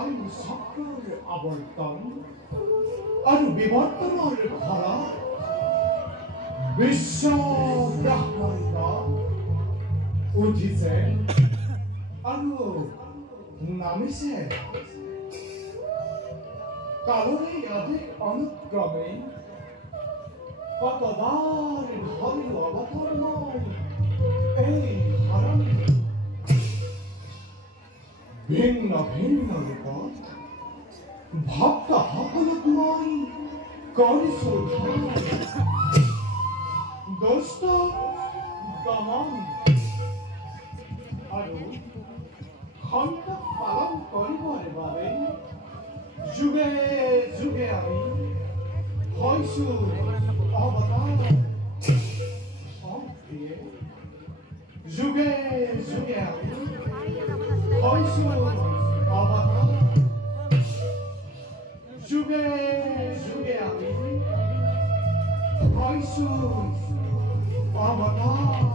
বায়ু চক্ৰৰ আৱৰ্তন আৰু বিৱৰ্তনৰ ধাৰা বিশ্ব ব্ৰহ্মাণ্ড উঠিছে আৰু নামিছে কালৰে অধিক অনুক্ৰমে কতবাৰ ধৰি অৱতৰণৰ এই ধাৰণা ভিন্ন ভিন্ন ৰূপত ভক্তসকলক মই কৰিছো দুষ্ট দমন আৰু সংকট পালন কৰিবৰ বাবে যুগে যুগে আমি হৈছো অৱতাৰ যুগে যুগে আমি হৈছো অৱতাৰ যুগে যুগে আমি হৈছো অৱতাৰ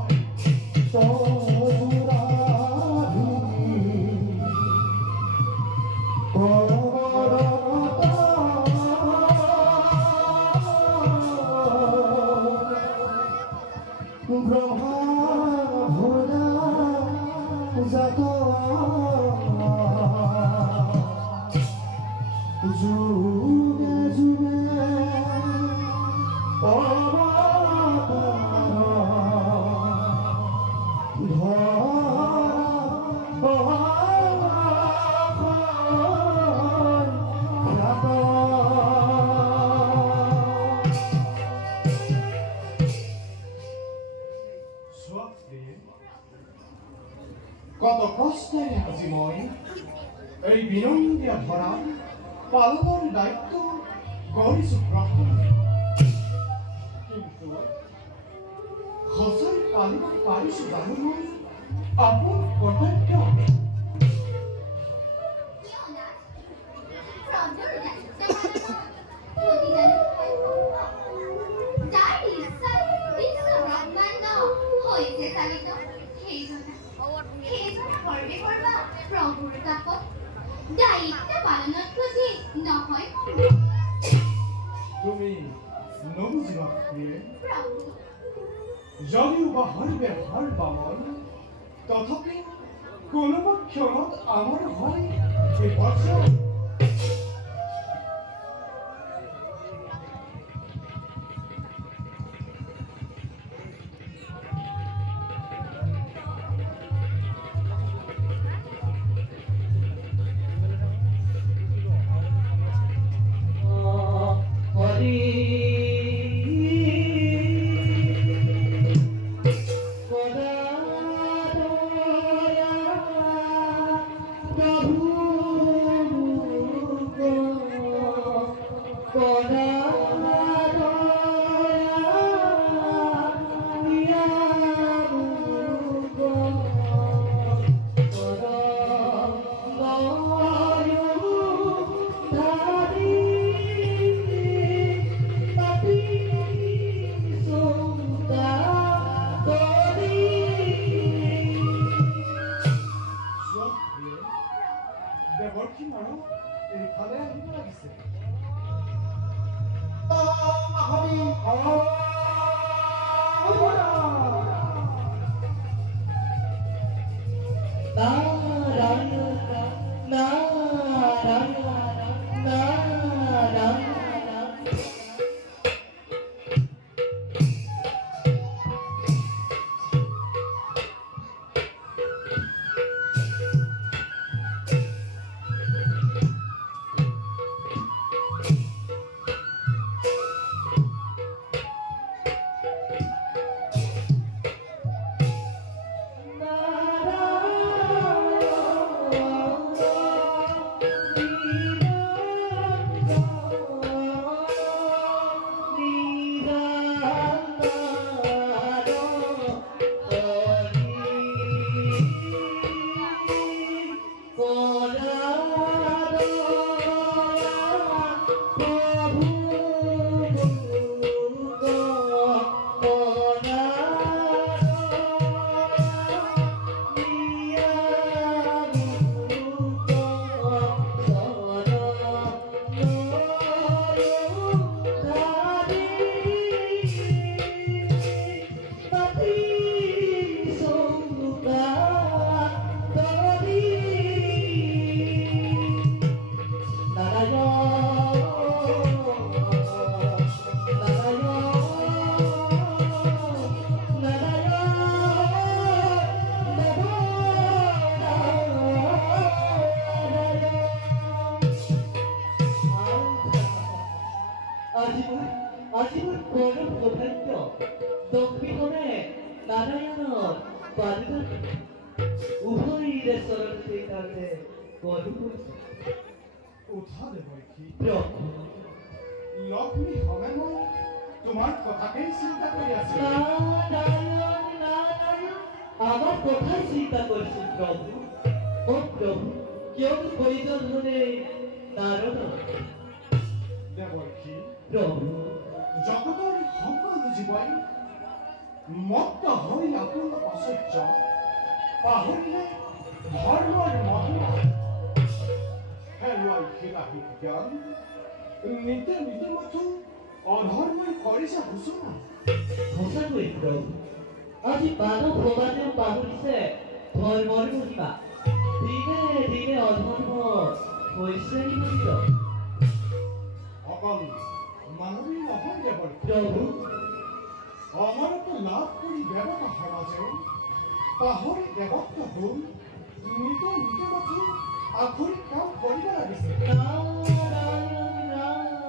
কত কষ্টেৰে আজি মই এই বিনন্দীয়া ধৰা পালনৰ দায়িত্ব কৰিছো গ্ৰহণ কিন্তু সঁচাই পালিব পাৰিছো জানো মই আপোন কৰ্তব্য তুমি নবুজিবা যদিও বা হৰিবে হৰ বামন তথাপি কোনোবা ক্ষণত আমাৰ হয় বিপৰ্যয় দেশৰ সেইকাৰণে গৰু উঠা দেৱকী প্ৰভু লক্ষ্মী হবে মই তোমাৰ কথাকেই চিন্তা কৰি আছো আমাৰ কথাই চিন্তা কৰছেন প্ৰভু ও প্ৰভু কেউ প্ৰয়োজন হলে নাৰদ দেৱকী প্ৰভু জগতৰ সকলো জীৱই মত্ত হৈ আপোন অসহ্য পাহৰিলে ধৰ্মৰ মহিমা হেৰুৱাই খেলাহী জ্ঞান নিতে নিতে মাথো অধৰ্মই কৰিছে ঘোষণা সঁচাকৈ প্ৰভু আজি মানৱ সমাজেও পাহৰিছে ধৰ্মৰ মহিমা দিনে দিনে অধৰ্ম হৈছে নিমিত অকল মানৱী নহয় দেৱকী প্ৰভু অমৰত্ব লাভ কৰি দেৱতা সমাজে পাহৰি দেৱত্ব গুণ নিতে নিতে মাথো আখৰি কাম কৰিব লাগিছে নাৰায়ণ নাৰায়ণ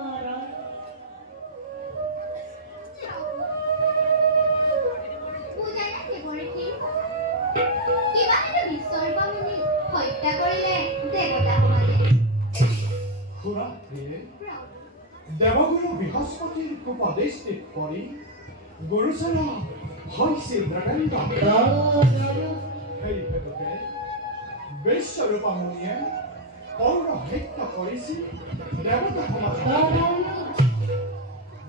দেৱগুৰু বৃহস্পতিৰ উপদেশ কৰি গুৰুচৰা হৈছে দ্ৰগন্ত সেই হেতুকে বিশ্বৰূপা মুনিয়ে পৌৰহিত্য কৰিছিল দেৱতা সমাজত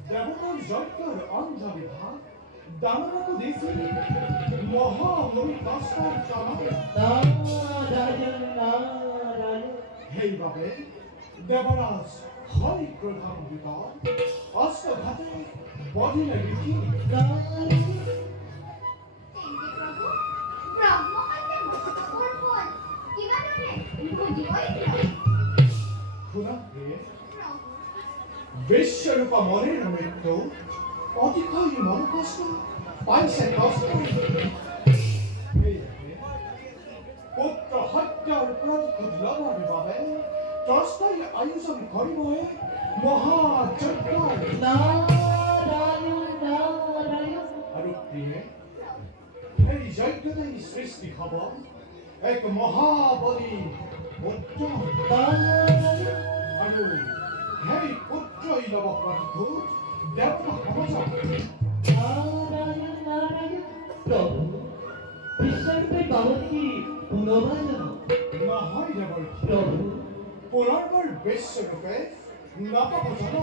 দেৱতাৰ যজ্ঞৰ অঞ্জলি ভাগ দানৱকো দিছিল মহামুনি দশটাৰ কামত সেইবাবে দেৱৰাজ হয় ক্ৰোধান্বিত অষ্টঘাতে বধিলে ৰীতি বিশ্বৰূপা মনিৰ মৃত্যু অতিশয় মন কষ্ট পাইছে কষ্ট পুত্ৰ হত্যাৰ প্ৰতিশোধ ল'বৰ বাবে ত্ৰস্তাই আয়োজন কৰিবহে মহাযজ্ঞ আৰু প্ৰিয়ে সেই যজ্ঞতেই সৃষ্টি হ'ব এক মহাবলী পুত্ৰ আৰু সেই পুত্ৰই ল'ব প্ৰতিশোধ দেৱতা সমাজত প্ৰভু বিশ্বৰূপে বাবতী পুনৰ্বাজন নহয় দেৱকী প্ৰভু পুনৰ্বাৰ বিশ্বৰূপে নাপাব জানো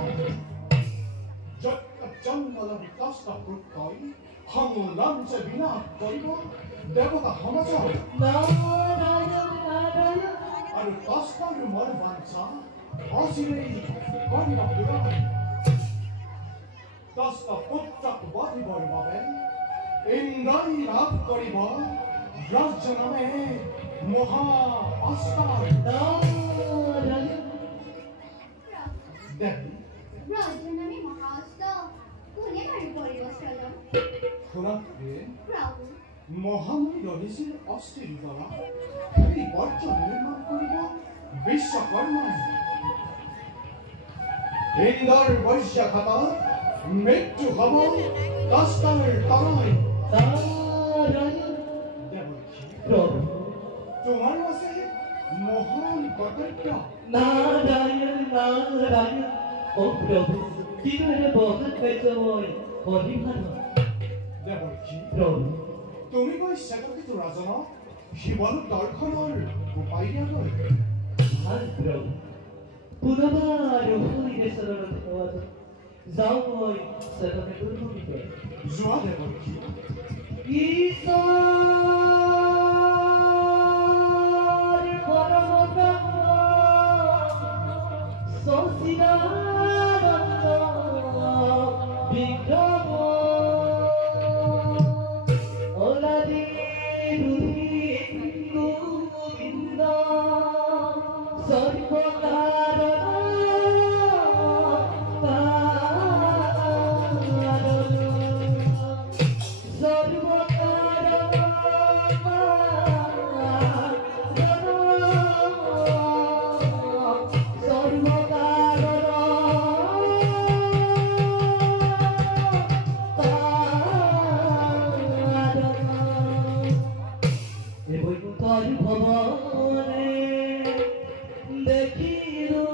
জন্মল বিকষ্ট পুত্ৰই সংগ্ৰাম যে বিনাশ কৰিব দেৱতা সমাজত আৰু কষ্টৰ মন বাঞ্ছা অচিৰেই কৰিব পূৰণ দষ্ট পুত্ৰক বধিবৰ বাবে ইন্দ্ৰই লাভ কৰিব ব্ৰজ নামে মহা অস্ত্ৰ দেৱী মহামুনি ৰহিছিল অস্থিৰ দ্বাৰা সেই বৰ্জ নিৰ্মাণ কৰিব বিশ্বকৰ্মাই ইন্দ্ৰৰ বৈশ্যাঘাতত মৃত্যু হ'ব দস্তাৰ তৰাই প্ৰভু তোমাৰো আছে মহান কৰ্তব্য নাৰায়ণ নাৰায়ণ ও প্ৰভু কিভাবে বহন পেয়েছ মই হৰিভান দেৱকী প্ৰভু তুমি গৈ চেতকিত ৰাজনক শিৱলোক দৰ্শনৰ উপায় দিয়াগৈ ভাল প্ৰভু পুনবাৰ হৰিৰে চৰণত সেৱা যাওঁ মই চেতনে দুৰ্ভূমিতে যোৱা দেৱকী ঈশ্বৰ পৰম ব্ৰহ্ম সচিদানন্দ বিগ্ৰহ অলাদি গোবিন্দ সৰ্বকাৰণ সৰ্বকাৰণ ভবনে দেখিলো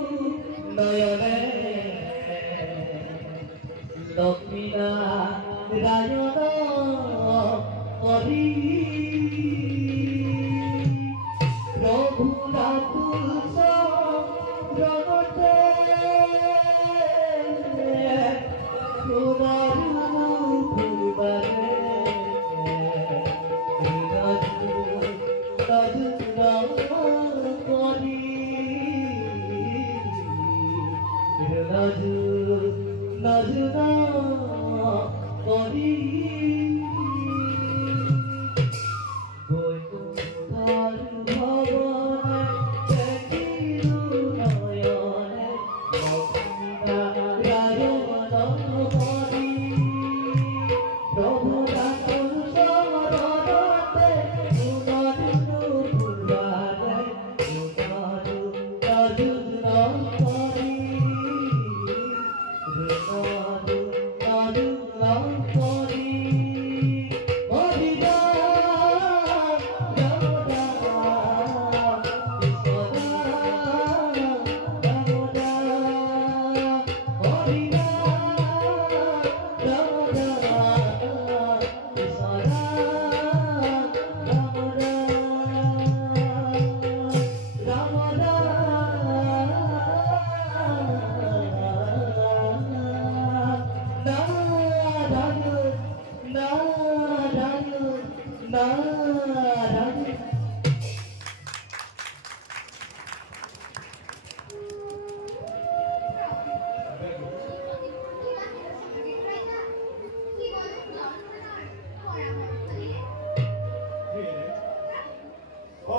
নয়নে লক্ষ্মীনাৰায়ণ হৰি ৰঘুনাথ জগতে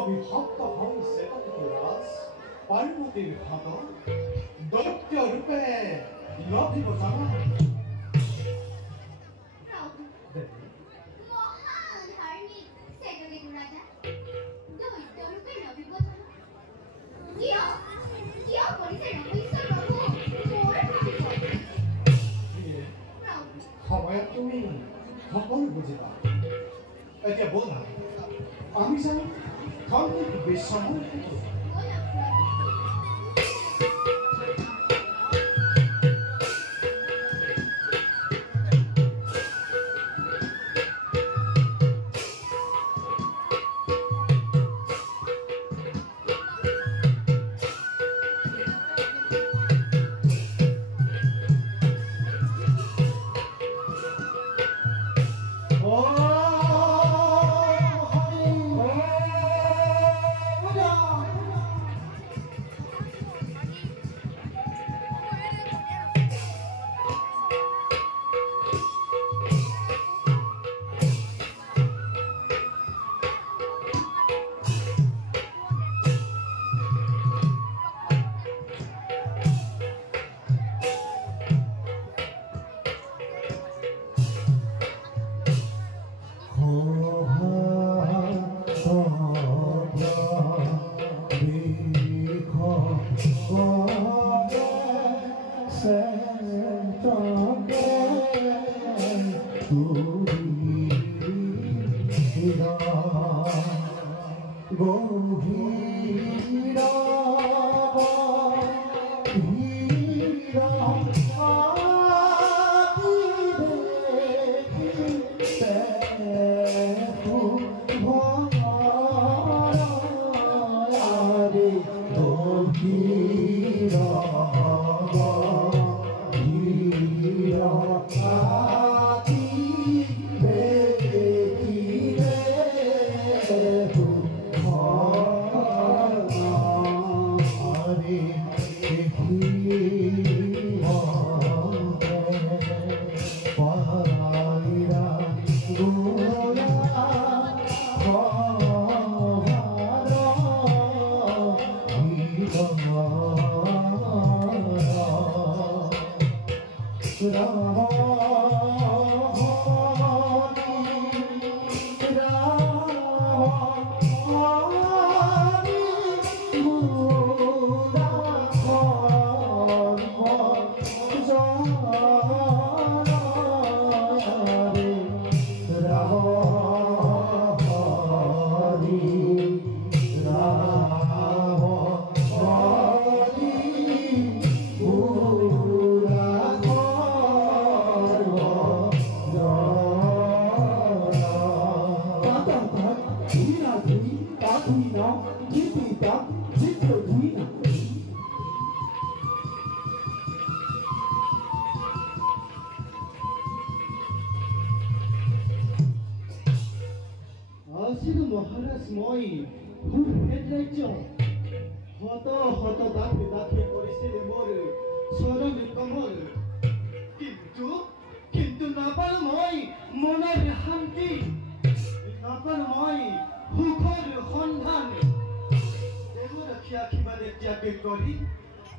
অভিভক্ত হৈছে তৎপুৰাজ পাৰ্বতীৰ ভাগ দৈত্য ৰূপে লভিব জানা সময়ত তুমি সকলো বুজিবা এতিয়া ব'লা আমি যাওঁ ধৰ্মিক বিশ্ৰামৰ Hare গীতিকা চিত্রধুই না আসিল মহারাজ মই খুব ভেদ রাজ্য হত হত দাঁতে দাঁতে পরিস্থিতি মোর সরম কমল কিন্তু কিন্তু নাপাল মই মনের শান্তি নাপাল মই সুখৰ সন্ধান দেহ ৰক্ষা কিবাদে ত্যাগ কৰি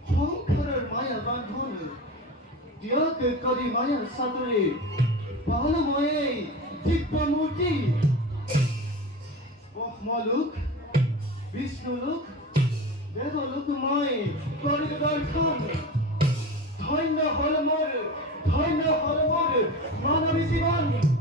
সংসাৰৰ মায়া বান্ধন ত্যাগ কৰি মায়াৰ চাদৰে পাল মই দিব্য মূৰ্তি ব্ৰহ্মলোক বিষ্ণুলোক দেৱলোক মই কৰি দৰ্শন ধন্য হল মোৰ মানৱী জীৱন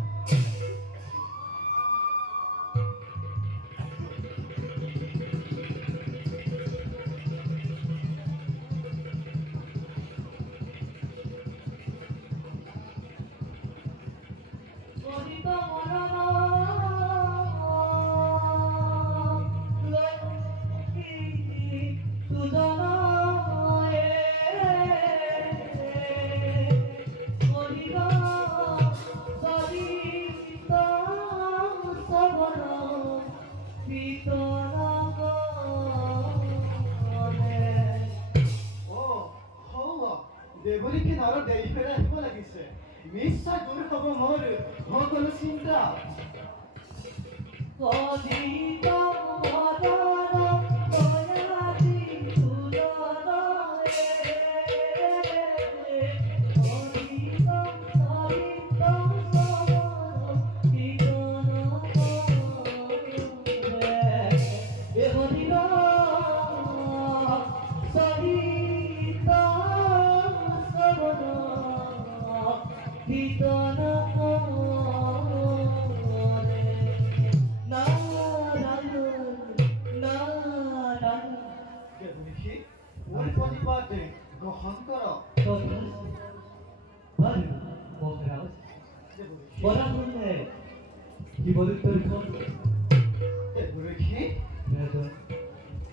দেৱলীকে নাৰ দেৰি ফেৰাই আহিব লাগিছে নিশ্চয় দূৰ হ'ব মোৰ সকলো চিন্তা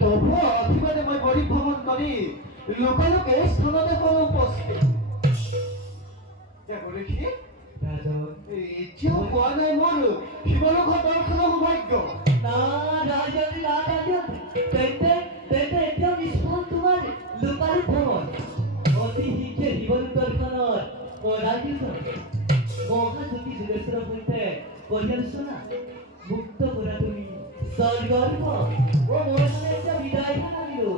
তবু অধিবাদে মই পৰিভ্ৰমণ কৰি লোকালোকে স্থানতে হল উপস্থিত এতিয়াও পোৱা নাই মোৰ শিৱলোকৰ দৰ্শনৰ সৌভাগ্য অতি শীঘ্ৰে শিৱলোক দৰ্শনৰ মহাজ্যোতি যোগেশ্বৰৰ সৈতে পৰ্যালোচনা মুক্ত কৰা তুমি স্বৰ্গৰ্ভ মই এতিয়া বিদায় আনিলো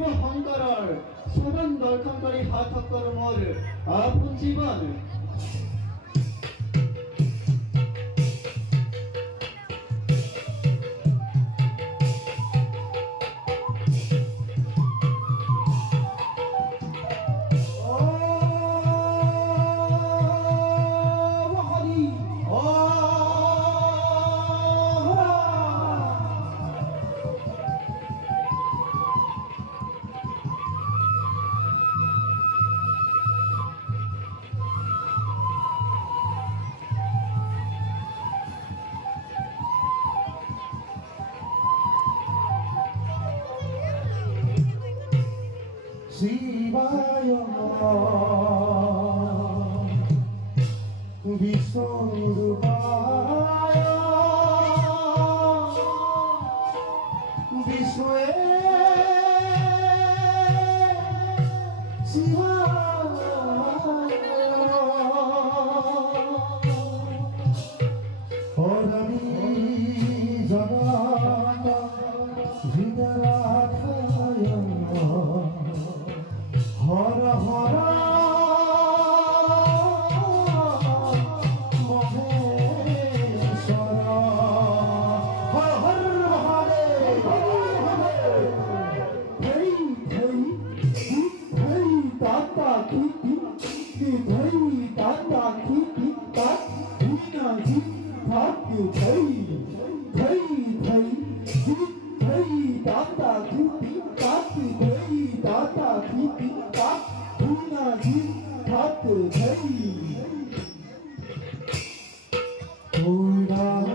শিৱশংকৰৰ চৰণ দৰ্শন কৰি সাৰ্থক কৰোঁ মোৰ আপোন জীৱন শিবায় বিষ্ণুরূপায় বিষ্ণুয়ে শিবায় kiti ki thai tata kiti tat hina jit thap ki thai thai thai jit thai tata kiti tat thai tata kiti tat hina jit thap ki thai Ora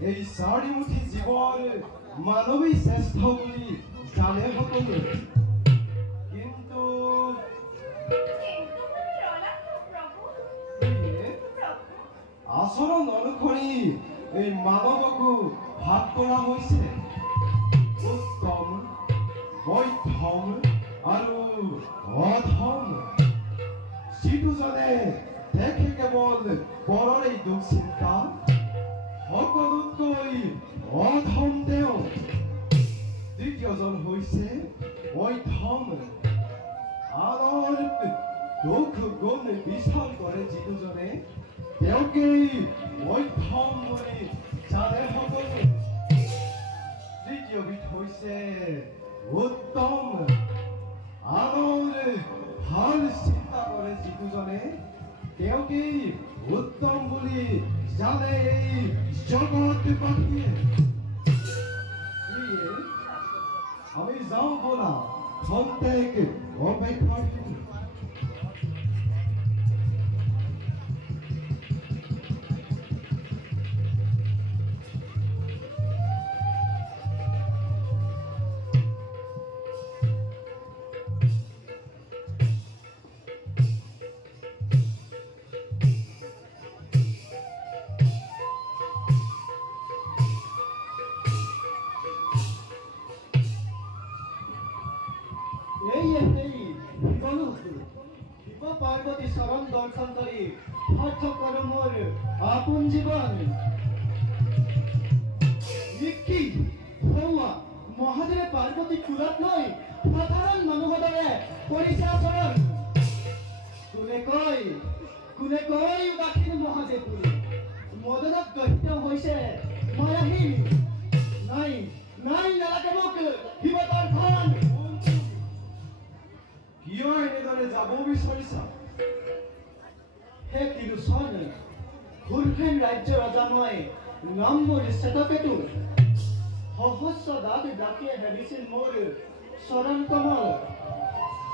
এই সাড়িমুঠি জীবন মানবী শ্রেষ্ঠ বলি জানে সকলে কিন্তু আচৰণ অনুসৰি এই মানৱকো ভাগ কৰা হৈছে উত্তম মধ্যম আৰু অধম যিটোজনে দেখে কেৱল পৰৰে দুখ চিন্তা সকলোতকৈ অধম তেওঁ দ্বিতীয়জন হৈছে মধ্যম আনৰ দুখ গুণ বিচাৰ কৰে যিটোজনে তেওঁকেই মধ্যম বুলি জানে সকলোৱে তৃতীয়বিধ হৈছে উত্তম আনৰ ভাল চিন্তা কৰে যিটোজনে তেওঁকেই উত্তম বুলি জানে এই জগতবাসীয়ে আমি যাওঁ বলা খন্তেক অপেক্ষা কৰোঁ পাৰ্বতী শৰণ দৰ্শন কৰি সাৰ্থক কৰো মোৰ আপন জীবন পৰিচাচৰণ কোনে কয় উদাসীন মহাদেৱ বুলি মদনত দৈত্য হৈছে মায়াহীন নাই নালাগে মোক শিৱতৰ ধন কিয় এনেদৰে যাব বিচাৰিছা হে তিৰুচন ঘূৰখন ৰাজ্য ৰজা মই নাম মোৰ শ্বেতকেতু সহস্ৰ দাঁত ডাকিয়ে হেৰিছিল মোৰ চৰণ কমল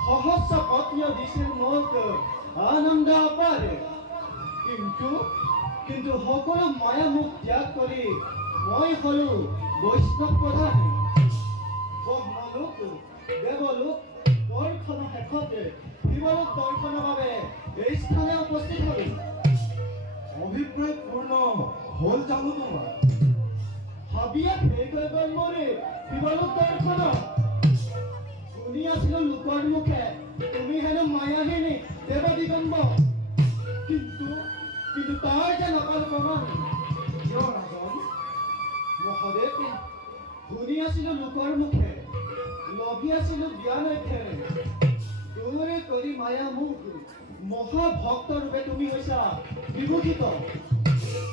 সহস্ৰ পত্নীয়ে দিছিল মোক আনন্দ অপাৰ কিন্তু সকলো মায়া মোক ত্যাগ কৰি মই হলো বৈষ্ণৱ প্ৰধান ব্ৰহ্মলোক দেৱলোক বৰখনৰ শেষত শিৱলোক দৰ্শনৰ বাবে এই স্থানে উপস্থিত হলো অভিপ্ৰায় পূৰ্ণ হ'ল জানো তোমাৰ হাবিয়া শেষ হৈ গ'ল মোৰ শিৱলোক দৰ্শন শুনি আছিলো লোকৰ মুখে তুমি হেনো মায়াহীন দেৱ দিগম্ব কিন্তু তাৰ যে নকল প্ৰমাণ কিয় ৰাজন মহাদেৱ শুনি আছিলো লোকৰ মুখে লভি আছিলো জ্ঞানেৰে দূৰে কৰি মায়া মুখ মহাভক্ত ৰূপে তুমি হৈছা বিভূষিত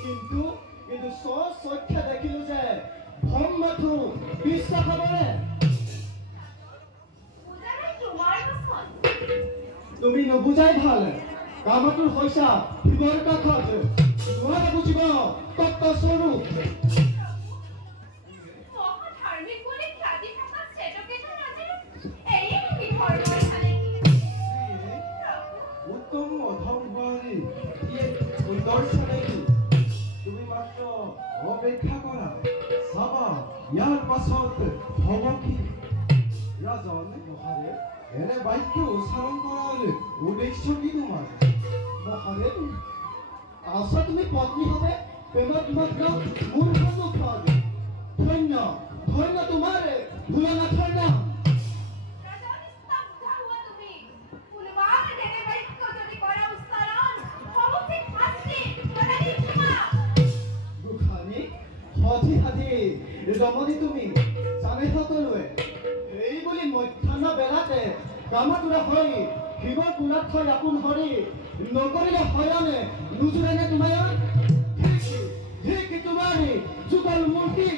কিন্তু স্বচক্ষে দেখিলো যে ব্ৰহ্মটো বিশ্বাস হ'বনে তুমি নুবুজাই ভাল কামটোৰ হৈছা শিৱৰ কাষত নোৱাৰে বুজিব তত্ত্বস্বৰূপ উত্তম অধম হোৱাৰে সুন্দৰ চানেকি তুমি মাত্ৰ অপেক্ষা কৰা চাবা ইয়াৰ পাছত হ'ব কি ৰাজন মহাদেৱ এনে বাক্য উচ্চাৰণ কৰাৰ উদ্দেশ্য কি তোমাৰ মহাদেৱ আশা তুমি পত্নী হবে প্ৰেমত মগ্ন মোৰ সন্মুখত ধন্য তোমাৰ ভোলানাথৰ নাম ৰমণী তুমি জানে সকলোৱে এই বুলি মধ্যাহ্ন বেলাতে কামতুৰা হৈ শিৱৰ কোলাত থৈ আপোন হৰি নকৰিলে হয়নে নুজুৰেনে তোমাৰ ঠিক তোমাৰ যুগল মূৰ্তি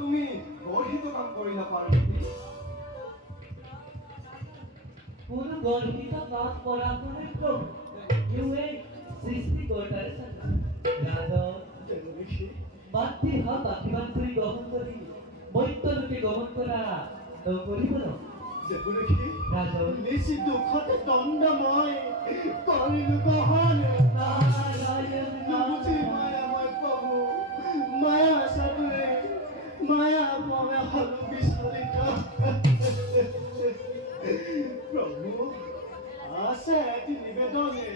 তুমি গৰ্হিত কাম কৰিলা পাৰ্বতী কোনো গর্বিত কাজ করা করে প্রভু এই সৃষ্টিকর্তার সাথে রাজন মাতৃ হাত আশীর্বাদ করে গ্রহণ করি মৈত্যরূপে গমন করা নকরিব না রাজন নিশি দুঃখতে দণ্ডময় করিলু গহন নারায়ণ বুঝি মায়াময় প্রভু মায়া সাধুরে মায়া মনে হলু বিস্ফোরিত প্রভু আছে এটি নিবেদনে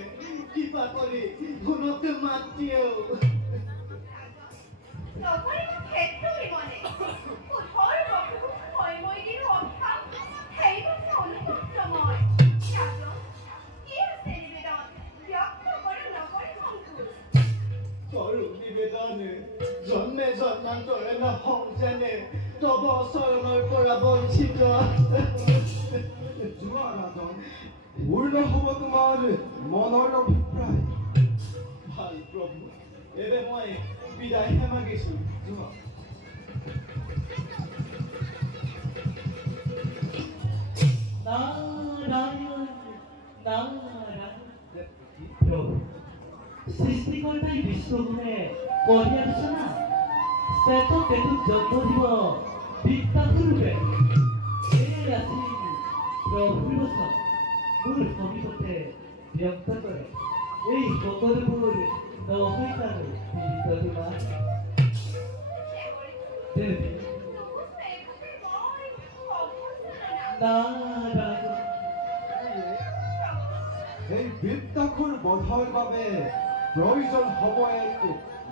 কৃপা কৰি শুনকে মাতিও নিবেদনে জন্মে জন্মান্তৰে নহওঁ যেনে তব চৰণৰ পৰা বঞ্চিত যোৱা ৰাজন পূৰ্ণ হ'ব তোমাৰ মনৰ অভিপ্ৰায় ভাল প্ৰভু এবে মই বিদায়হে মাগিছো যোৱা নাৰায়ণ নাৰায়ণ প্ৰভু সৃষ্টিকৰ্তাই বিশ্বভূমে কৰিয়া ৰচনা পেটত পেটত জন্ম দিব বিদ্যাগুৰুৱে এই আজি প্ৰভুৰ বচন মোৰ সমীপতে ব্যক্ত কৰে এই সকলোবোৰ নহয় জানো বিদ্যাগুৰু দেৱী নাৰায়ণ এই বিদ্যাখুৰ বধৰ বাবে প্ৰয়োজন হ'ব এক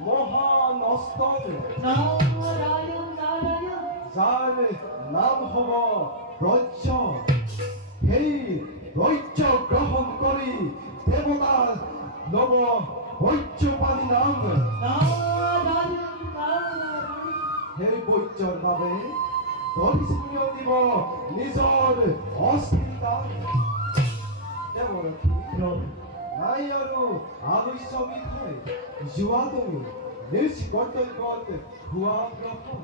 মহান অস্ত্ৰ নাৰায়ণ নাৰায়ণ যাৰ নাম হ'ব ব্ৰজ সেই ব্ৰজ গ্ৰহণ কৰি দেৱতা নৱ বৈজ্যপাণি নাম নাৰায়ণ নাৰায়ণ সেই বৈজ্যৰ বাবে দৰিচিও দিব নিজৰ অস্থিৰতা দেৱৰথী নাই আৰু আলস্য বিষয় যোৱাটো নিজ কৰ্তব্যত হোৱা গ্ৰহণ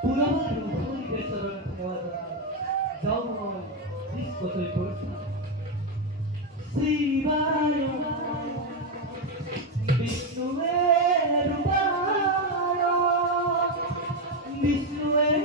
পুনমৰ ভূমিকেশ্বৰৰ সেৱা যাওঁ মই নিজ কৰ্তব্যৰ শিৱায় বিষ্ণুৱে ৰূপায় বিষ্ণুৱে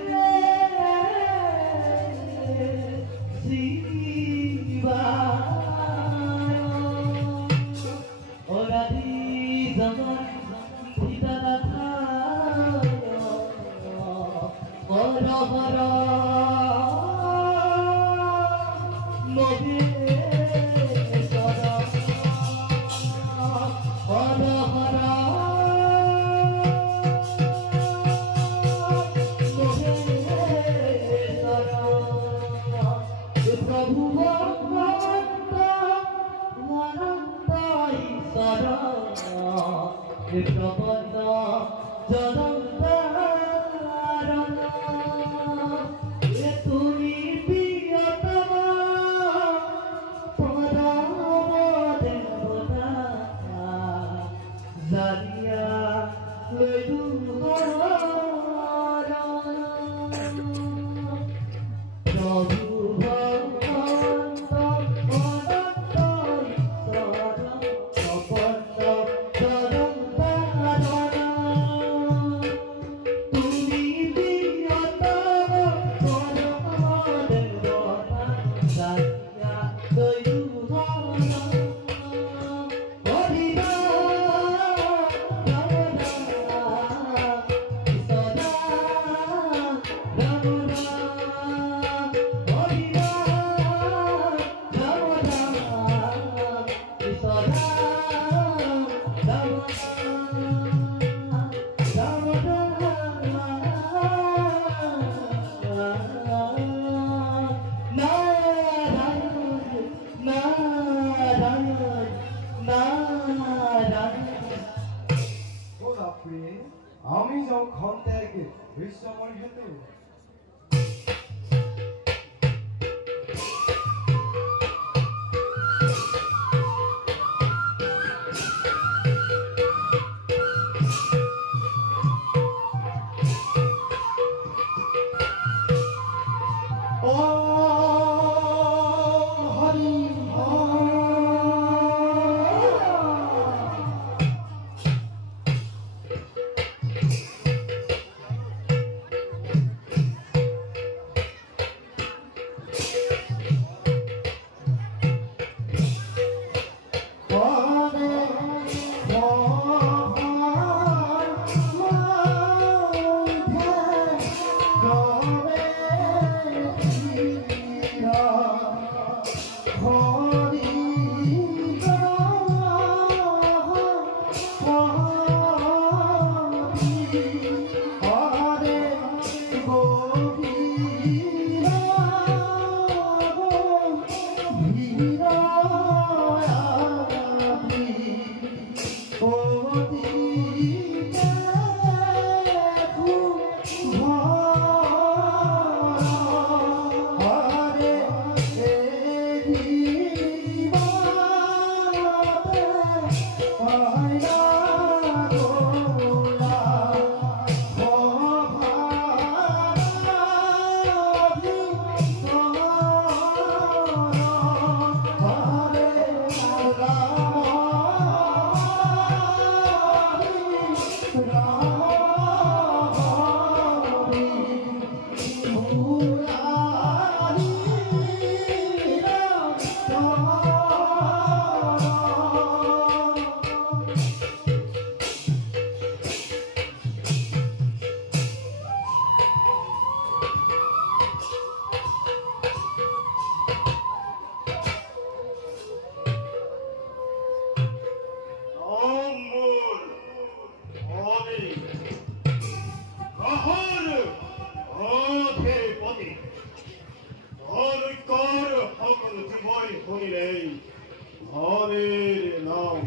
হরির নাম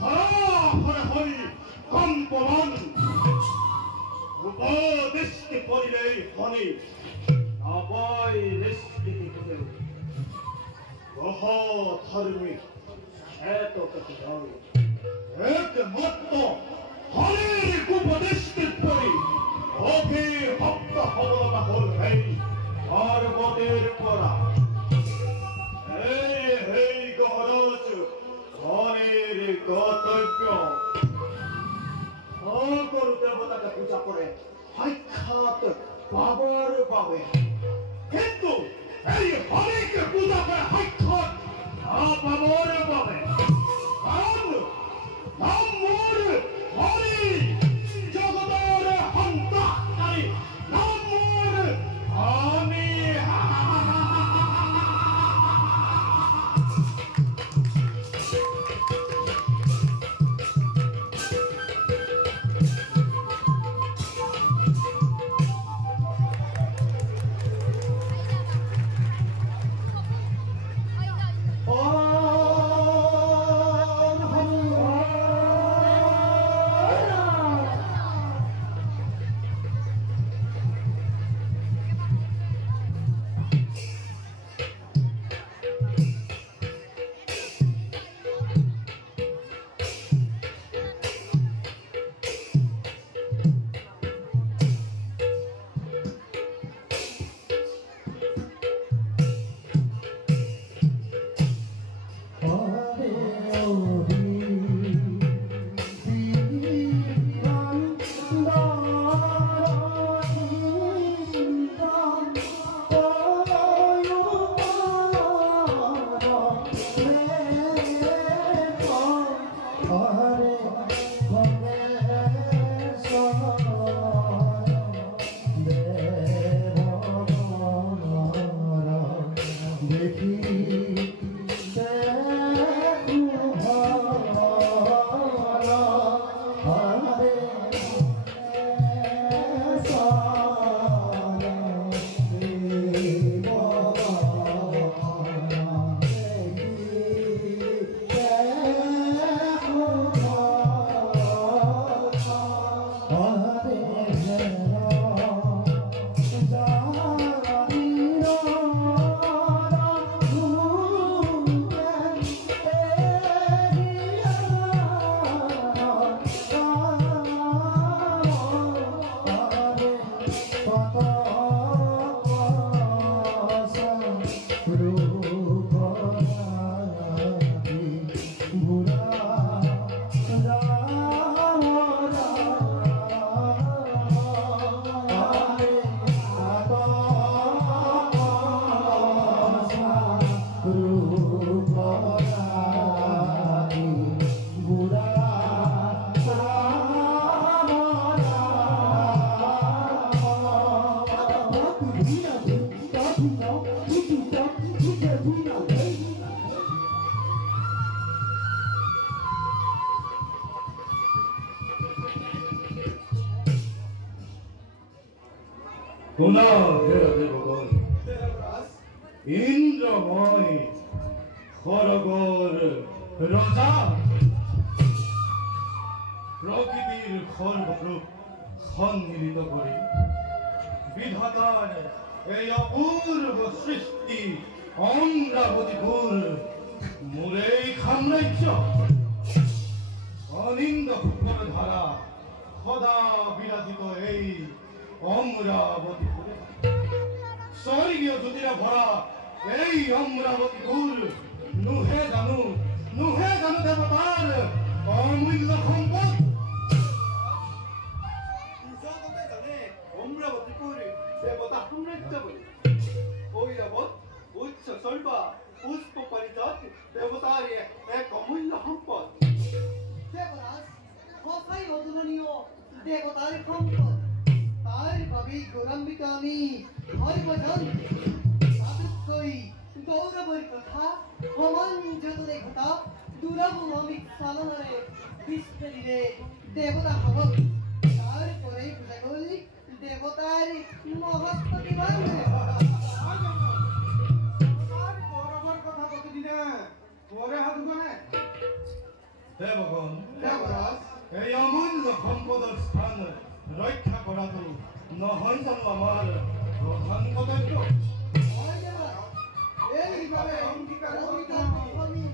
হরা হরে হরি কম্পমান উপদেশকে পড়িলে হরি আবাই নিষ্কৃতি হতে গহ ধর্মিক খ্যাত কত যাও একমাত্র হরির উপদেশকে পড়ি অভি ভক্ত হবলা হল হেই পার্বতের পরা এই গহরজ হরির কর্তব্য সকল দেবতাকে পূজা করে সাক্ষাৎ পাবার পাবে কিন্তু এই হরিকে পূজা করে সাক্ষাৎ পাবার পাবে কারণ নামর হরি জগতের হন্তাকারী নামর আমি ইন্দ্রময় খরগর রাজা প্রকৃতির খর্বরূপ সম্মিলিত করে বিধাতার এই অপূর্ব সৃষ্টি অমরাবতীপুর মূলেই খামরাইছ অনিন্দ ফুটবল ধারা সদা বিরাজিত এই অমরাবতীপুরে স্বর্গীয় জ্যোতিরা ভরা এই অমরাবতীপুর নুহে জানু দেবতার অমূল্য সম্পদ অমরাবতীপুর দেবতা সাম্রাজ্য বলে ঐরাবত উচ্চ সর্বা পুষ্প পরিজাত দেবতার এক অমূল্য সম্পদ দেবরাজ সঁচাই অতুলনীয় দেবতার সম্পদ তার বাবে গৌৰৱান্বিত আমি সৰ্বজন তাতোতকৈ গৌৰৱৰ কথা সমান যতনে ঘটা দুৰৱ মমিক চালনাৰে বিস্তাৰিৰে দেৱতা হওক তাৰ পৰাই পূজা কৰি দেৱতাৰ মহত্ব কিমান গৌৰৱৰ কথা প্ৰতিদিনে ওৰে হাতুগনে দেবগণ দেবৰাজ এই অমূল্য সম্পদৰ স্থান ৰক্ষা কৰাটো নহয় জানো আমাৰ প্ৰধান কৰ্তব্য হয় দেবৰাজ এইভাবে অঙ্গীকাৰ আমি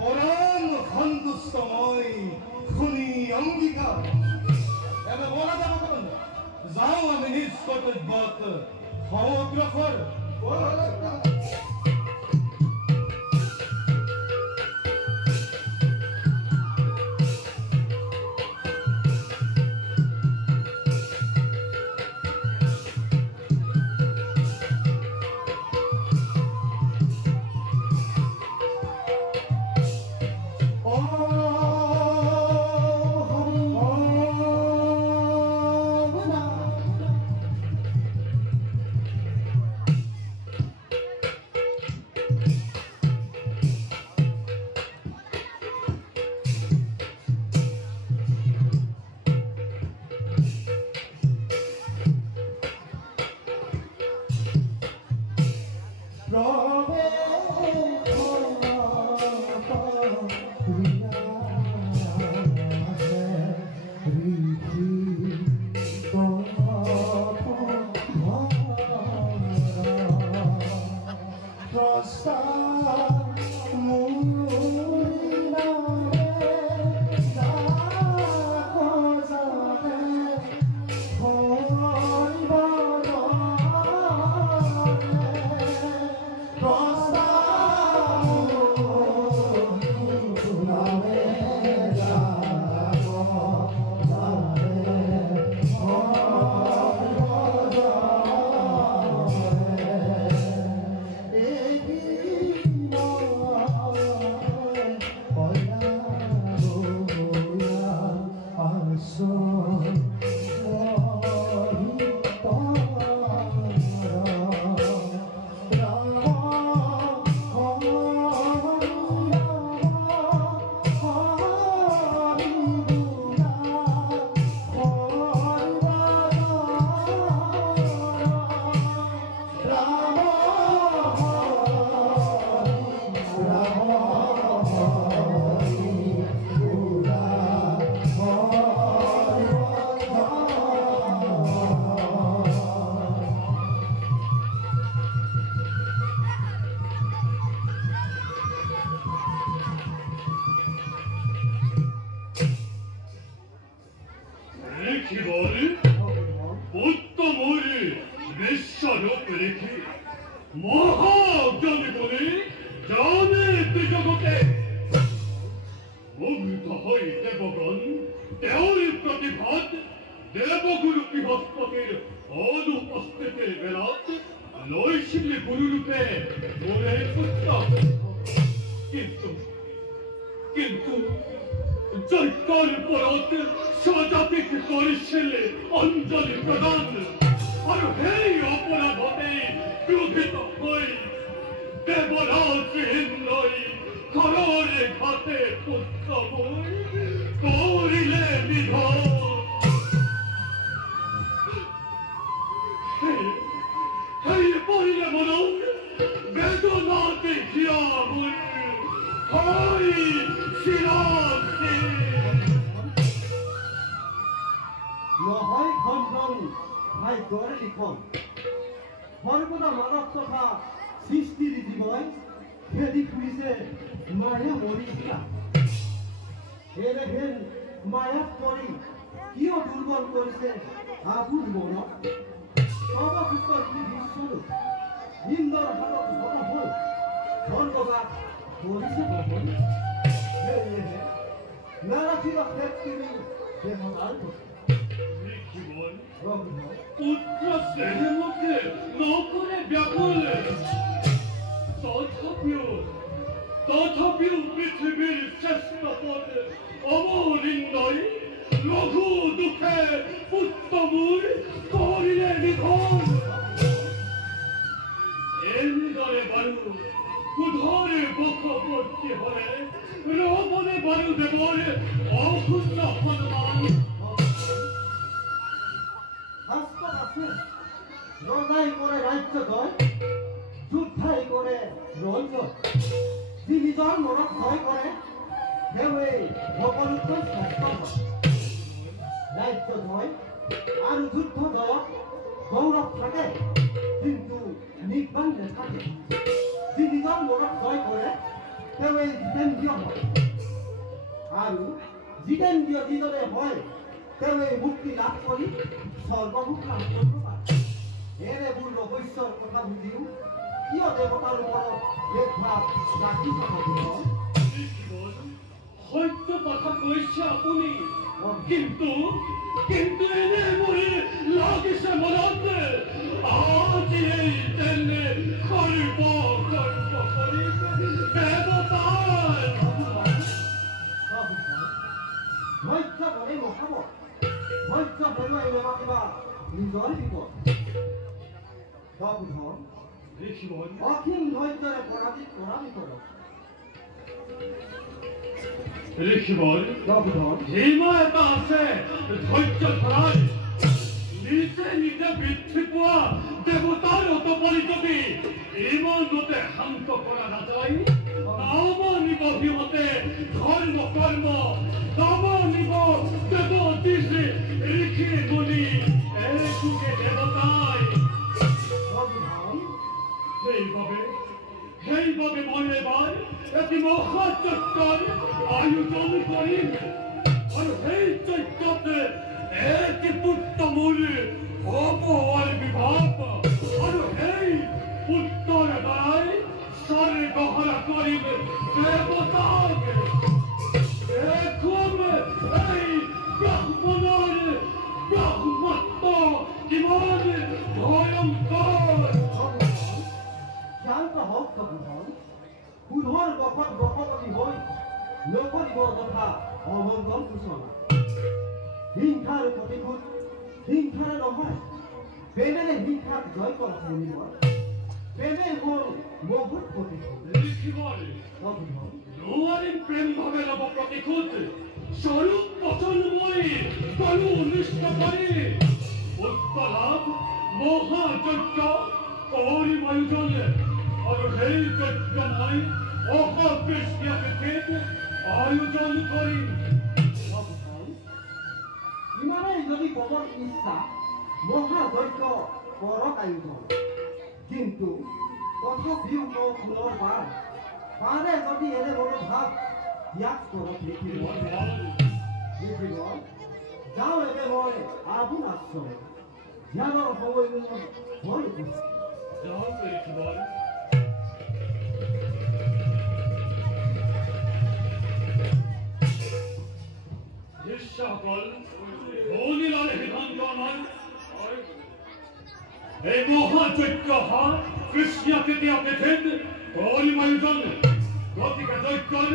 পৰম সন্তুষ্ট মই শুনি অংগীকাৰ এনে বলা দেবগণ যাওঁ আমি নিজ কৰ্তব্যত অগ্ৰসৰ নহয় খণ্ডন ভাগ্যৰ লিখন সৰ্বদা মানৱ তথা সৃষ্টিৰ জীৱই খেদি ফুৰিছে মায়া মৰিছা সেয়েহে মায়াত পৰি কিয় দুৰ্বল কৰিছে আগুৰ মনক সৰ্বপুত্ৰ বিশ্বৰূপ ইন্দ্ৰৰ হাতত হত হ'ল ধনবাদ কৰিছে ভ্ৰমণ সেয়েহে নাৰাখিব ক্ষেত্ৰী দেহতাৰ পুত্র স্নেহের মধ্যে নৌকরে ব্যাকুল তথাপিও পৃথিবীর শ্রেষ্ঠ পদ অমরিন্দই লঘু দুঃখে পুত্রমূল করিলে নিধন এন্দরে বায়ু কুধরে বক্ষবর্তী হলে রবনে বায়ু দেবর অক্ষুণ্ণ হনুমান রজাই করে রাজ্য দয় যুদ্ধ অঞ্চল যি নিজৰ মনত ভয় কৰে তেওঁৱেই সকলোতকৈ শ্ৰেষ্ঠ হয় ৰাজ্য জয় আৰু যুদ্ধ জয়ত গৌৰৱ থাকে কিন্তু নিৰ্বাণ নাথাকে যি নিজৰ মনত জয় কৰে তেওঁৱেই জিতেন্দ্ৰিয় হয় আৰু জিতেন্দ্ৰিয় যিজনে হয় তেওঁৱেই মুক্তি লাভ কৰি স্বৰ্গভোগ লাভ কৰিব পাৰে এনেবোৰ ৰহস্যৰ কথা বুজিও কিয় দেৱতাৰ ওপৰত ভেদভাৱ ৰাখি থকা সত্য কথা কৈছে আপুনি কিন্তু এনে মোৰ লাগিছে মনত আজি এই তেনে কৰিব কৰি দেৱতাৰ ধৈৰ্য ধৰে মহাব ধৈৰ্য ধৰুৱাই নেমাতিবা নিজৰ বিপদ ধন অসীম ধৈৰ্যৰে পৰাজিত কৰা বিপদ সীমা এটা আছে ধৈৰ্য ধৰাৰ নিজে নিজে বৃদ্ধি পোৱা দেৱতাৰ অতপৰি যদি ইমানতে শান্ত কৰা নাযায় নামানিব সিহঁতে ধৰ্ম কৰ্ম নামানিব দেৱ দিছে ঋষি মুনি এইটোকে দেৱতাই সেইবাবে মই এবাৰ এটি মহাযজ্ঞৰ আয়োজন কৰিম আৰু সেই যজ্ঞত এটি পুত্ৰ মোৰ হ'ব বিভাৱ আৰু সেই পুত্ৰৰ দ্বাৰাই স্বৰ্গহৰা কৰিম দেৱতাক দেখুৱাম এই ব্ৰাহ্মণৰ ব্ৰহ্মত্ব কিমান ভয়ংকৰ শান্ত হওক কবিধন পুনৰ বকত বকতি হৈ নকৰিব তথা অমংগল সূচনা হিংসাৰ প্ৰতিশোধ হিংসাৰে নহয় প্ৰেমেৰে হিংসাক জয় কৰা শুনিব প্ৰেমে হ'ল বহুত প্ৰতিশোধ নোৱাৰিম প্ৰেম ভাৱে ল'ব প্ৰতিশোধ স্বৰূপ বচন মই কলো অনিষ্ট কৰি পুত্ৰ লাভ মহাযজ্ঞ কৰিম আয়োজন আৰু সেই যজ্ঞ মই অসকৃষ্ণ তিথিত আয়োজন কৰিম ইমানেই যদি পদৰ ইচ্ছা মহাযজ্ঞ কৰক আয়োজন কিন্তু তথাপিও কওঁ ফুলৰ পাৰে যদি এনে মনোভাৱ ত্যাগ কৰক লিখিব যাওঁ এনে মই আগুন আশ্ৰয় ধ্যানৰ সময় হৈ শিষ্যসকল ধনীলাল সিদ্ধান্ত আমাৰ এই মহাযজ্ঞ কৃষ্ণ তৃতীয় তিথিত কৰিম আয়োজন গতিকে যজ্ঞৰ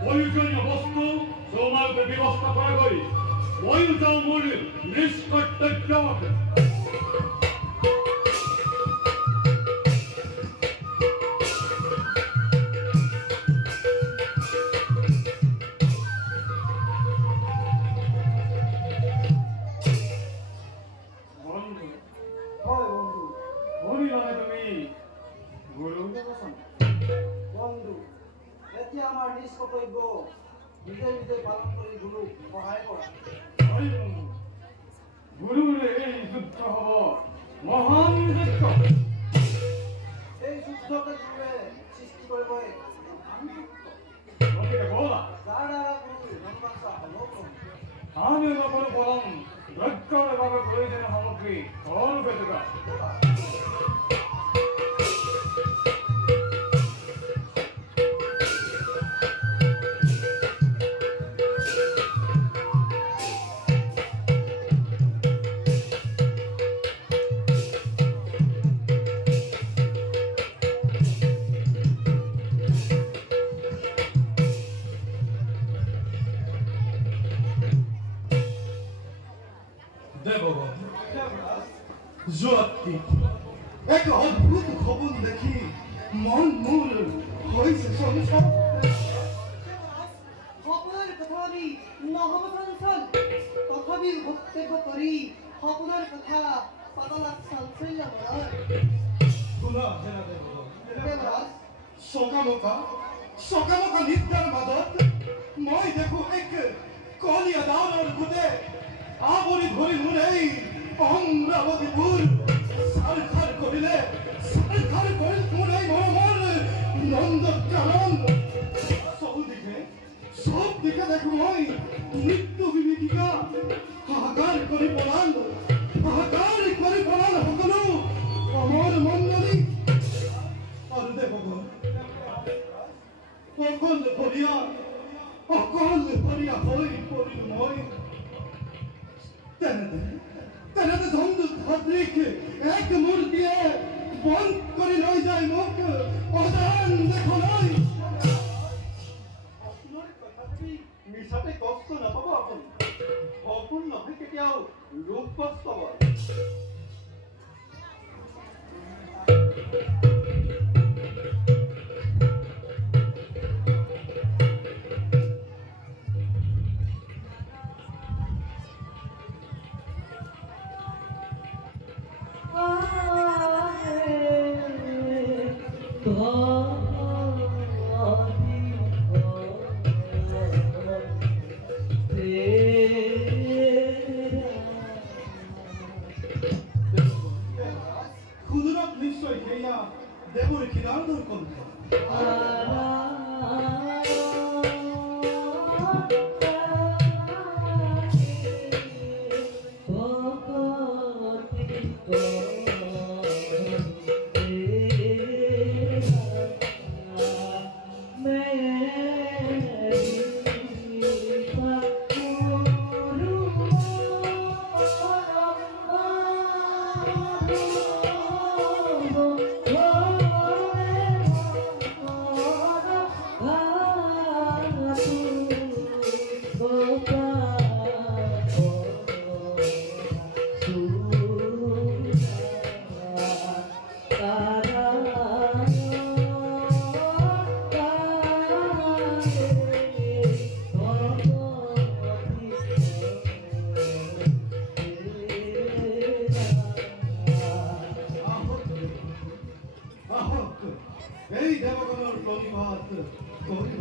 প্ৰয়োজনীয় বস্তু তোমালোকে ব্যৱস্থা কৰাগৈ ময়ো যাওঁ মোৰ নিজ কৰ্তব্যত বন্ধু এতিয়া আমাৰ নিজ কৰ্তব্য নিজে নিজে পালন কৰি গুৰুক সহায় কৰা গুৰুৰে এই যুদ্ধ হ'ব মহান যুদ্ধ এই যুদ্ধতে গুৰুৱে সৃষ্টি কৰিব গতিকে বলা যাৰ দ্বাৰা গুৰু ধনবাঞ্চা হ'ব আমি নকৰো বৰং যজ্ঞৰ বাবে প্ৰয়োজনীয় সামগ্ৰী সকলোকে যোগাৰ যোৱাতী এক অদ্ভুত সপোন দেখি মন মোৰ হৈছে চঞ্চল সপোনৰ কথা আমি নহ'ব চঞ্চল তথাপিও বক্তব্য কৰি সপোনৰ কথা পাতলাত চাঞ্চল্য মনৰ শুনা দেৱৰাজ সকামকা নিদ্ৰাৰ মাজত মই দেখো এক কলীয়া ডাৱৰৰ ভূতে আৱৰি ধৰি মোৰ এই অমৰাৱতীপুৰ চাৰখাৰ কৰিলে মোৰ এই মৰমৰ নন্দকানন সব দিকে দেখো মই মৃত্যু বিভীষিকা হাহাকাৰ কৰি পলাল সকলো অমৰ মণ্ডলী আৰু দেৱগণ অকল ভৰিয়া হৈ পৰিলো মই তেনেতে ধনটো ভাতৃক এক মূৰ্তিয়ে বন্ধ কৰি লৈ যায় মোক অজান দেখলৈ আপোনাৰ কথাটি মিছাতে কষ্ট নাপাব আপুনি অপূৰ্ণ নহয় কেতিয়াও ৰূপ কষ্ট পাব দেবৰ কিৰান্দৰ কণ্ঠ এই দেবগণৰ প্ৰতিবাদ কৰিব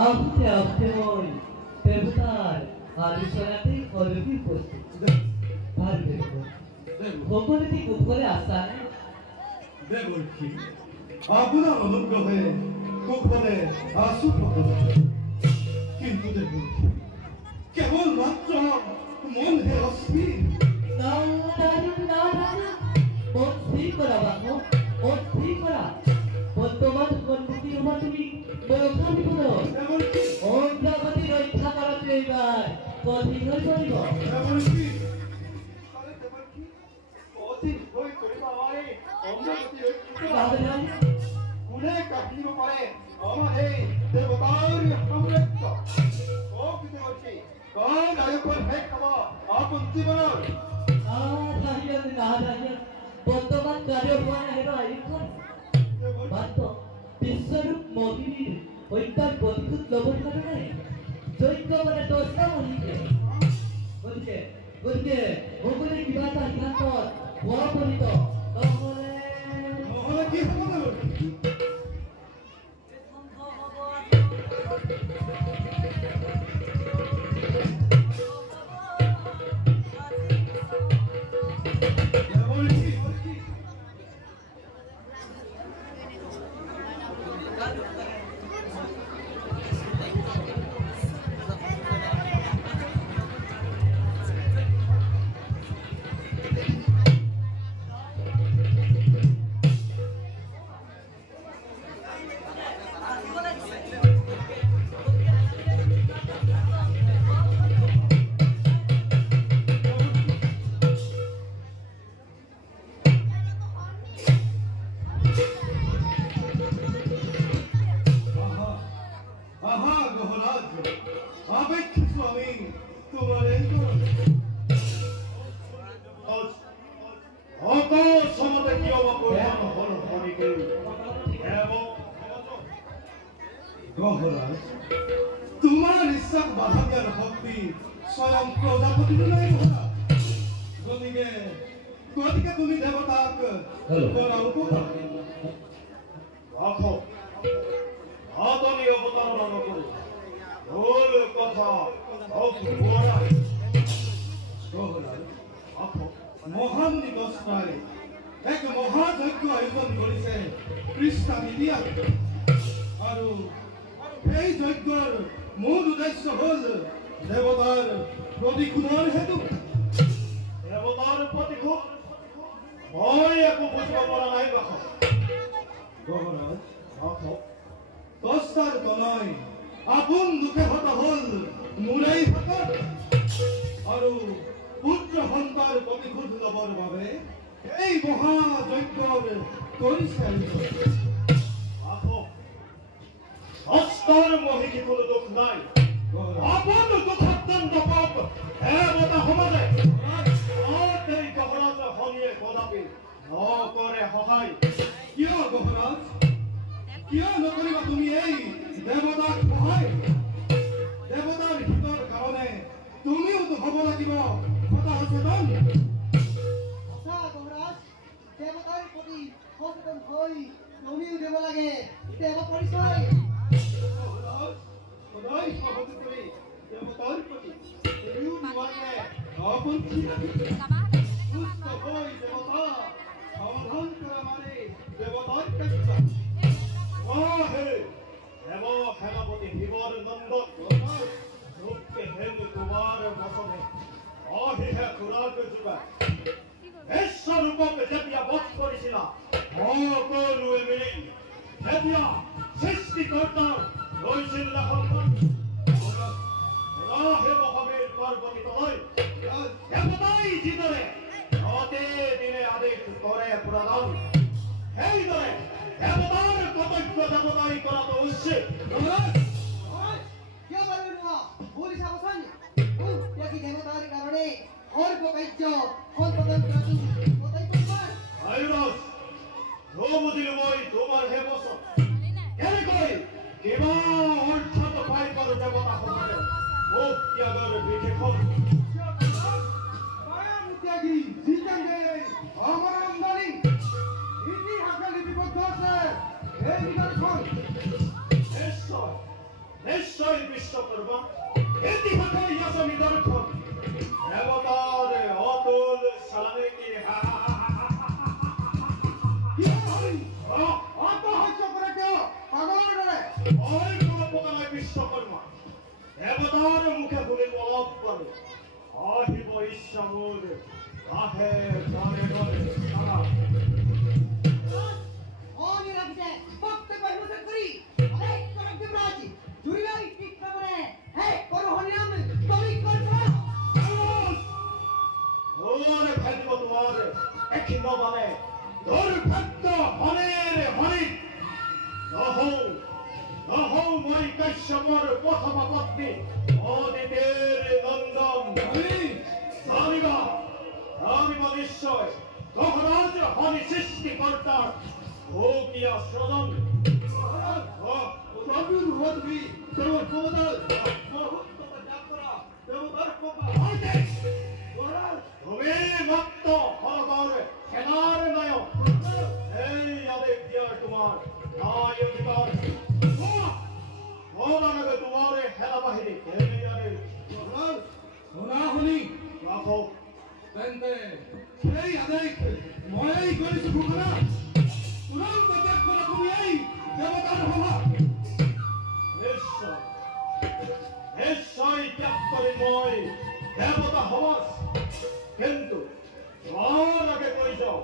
আহতে মই দেৱতাৰ আলোচনাতে অলপি প্ৰস্তুত ভাল সকলোতে কুশলে আছা নে দেৱৰ্ষি আপোনাৰ অনুগ্ৰহে কুশলে আছো কিন্তু দেৱৰ্ষি কেৱল মাত্ৰ মনহে অস্থিৰ মন স্থিৰ কৰা বাবু মন স্থিৰ কৰা বৰ্তমান সন্মুখী হোৱা তুমি বৰষা বিপদত অগ্ৰগতি ৰক্ষা কৰাটো এইবাৰ কঠিন হৈ পৰিব কোনে কাহিব পাৰে আমাৰ এই দেৱতাৰ সাম্ৰাজ্য কম আয়ুষৰ শেষ হ'ব আপোন জীৱনৰ বৰ্তমান গাড়ীৰ হোৱা নাহিব আয়ুষখন মাত্ৰ বিশ্বৰূপ মহিনীৰ হত্যাৰ প্ৰতিশোধ ল'বৰ কাৰণে যজ্ঞ মানে দৰ্শা মহিলে গতিকে সকলোৱে কিবা এটা সিদ্ধান্তত হোৱা পৰিত নহ'লে কি হ'ব তোমাৰ ইচ্ছাক বাধা দিয়াৰ শক্তি স্বয়ং প্ৰজাপতিৰ নাই গতিকে তুমি দেৱতাক কৰা উপকাৰ ৰাখো আতনি অবতাৰণা নকৰি ভুল কথা অপৰাধ মহান দিৱসটাই এক মহাযজ্ঞ আয়োজন কৰিছে কৃষ্ণ মিডিয়াত আৰু সেই যজ্ঞৰ মূল উদ্দেশ্য হ'ল দেৱতাৰ প্ৰতিশোধৰ হেতু দেবতাৰ প্ৰতিশোধ মই একো বুঝব পৰা নাই ৰাখো মহাৰাজ ৰাখো কষ্টাৰ তনয় আপোন দুখে হত হ'ল মূৰাই ভকত আৰু পুত্ৰ সন্তাৰ প্ৰতিশোধ ল'বৰ বাবে এই মহাযজ্ঞৰ কৰিছে ৰাখো হস্তৰ মহিষী কোনো দুখ নাই আপন দুঃখাত্যন্ত পাপ দেবতা সমাজে এই গহৰাজ শনিয়ে কদাপি নকৰে সহায় কিয় মহাৰাজ কিয় নকৰিবা তুমি এই দেৱতাক সহায় দেৱতাৰ হিতৰ কাৰণে তুমিওতো হ'ব লাগিব সদা সচেতন সঁচা মহাৰাজ দেৱতাৰ প্ৰতি সচেতন হৈ তুমিও দিব লাগে দেৱ পৰিচয় সদায় সহযোগ কৰি দেৱতাৰ প্ৰতি তুমিও নোৱাৰে অপন্থী সুস্থ হৈ দেৱতা সমাধান কৰা মানে দেৱতাৰ কাৰ্য হে হেম সেনাপতি শিৱৰ নন্দন ৰূপকে হেম তোমাৰ বচনে অহিহে খুৰাক যোগায় বিশ্বৰূপক যেতিয়া বধ কৰিছিলা সকলোৱে মিলি তেতিয়া সৃষ্টিকৰ্তাৰ হৈছিল সন্তান হে মহাবীৰ পাৰ্বতী তলৈ দেৱতাই যিদৰে প্ৰতিদিনে আদেশ কৰে প্ৰদান সেইদৰে দেৱতাৰ কৰ্তব্য দেৱতাই কৰাটো উচিত মহাৰাজ কিয় পাৰিব নোৱা ভুল চাবচোন ত্যাগী দেৱতাৰ কাৰণে অৰ্প কাৰ্য সম্পাদন কৰাটো কৰ্তব্য তোমাৰ আইৰস নবুজিলো মই তোমাৰ হে বচন কেনেকৈ কিবা অৰ্থত পাই পাৰো দেৱতাসকলে মোক ত্যাগৰ বিশেষণ ত্যাগী জিতেন্দ্ৰ আমাৰ আমদানি ইতিহাসে লিপিবদ্ধ আছে এই নিদৰ্শন নিশ্চয় নিশ্চয় বিশ্বকৰ্মা ইতিহাসৰ ইয়াত নিদৰ্শন দেৱতাৰ অতুল চালানেকি আত্মহত্যা কৰে তেওঁ পাগলৰ দৰে মই কোনো পতা নাই বিশ্বকৰ্মা দেৱতাৰ মুখে শুনি অলপ পালো আহিব ইচ্ছা মোৰ আহে ঘৰে ঘৰে সাৰা অনি ৰাখিছে বক্তব্য হিমোচন কৰি অনেক কৰক দেৱৰাজ জুৰিবাই ঠিক কৰে হে কৰো হনিয়াম তুমি কৰছা ওরে ভাগ্য তোমার একই নবানে দুর্ভাগ্য হনের হরি নহৌ মই কাশ্যপর প্রথম পত্নী অদিতের নন্দন জানিবা নিশ্চয় গহরাজ হরি সৃষ্টিকর্তার ভোগিয়া সদন ৰবিৰ হোৱাতবি তেওঁৰ কমদাল মহত্ব যাত্ৰা দেৱতাৰ কপা তুমি মাত্ৰ সৰগৰ সেনাৰ নায়ক এই আদেশ দিয়াৰ তোমাৰ নাই অধিকাৰ নালাগে তোমাৰ সেনা বাহিনী শুনা শুনি ৰাখো তেন্তে সেই আদেশ ময়েই কৰিছো ঘোষণা তুৰন্ত ত্যাগ কৰা তুমি এই দেৱতাৰ সভা নিশ্চয় নিশ্চয় ত্যাগ কৰি মই দেৱতা সমাজ কিন্তু যোৱাৰ আগে কৈ যাওঁ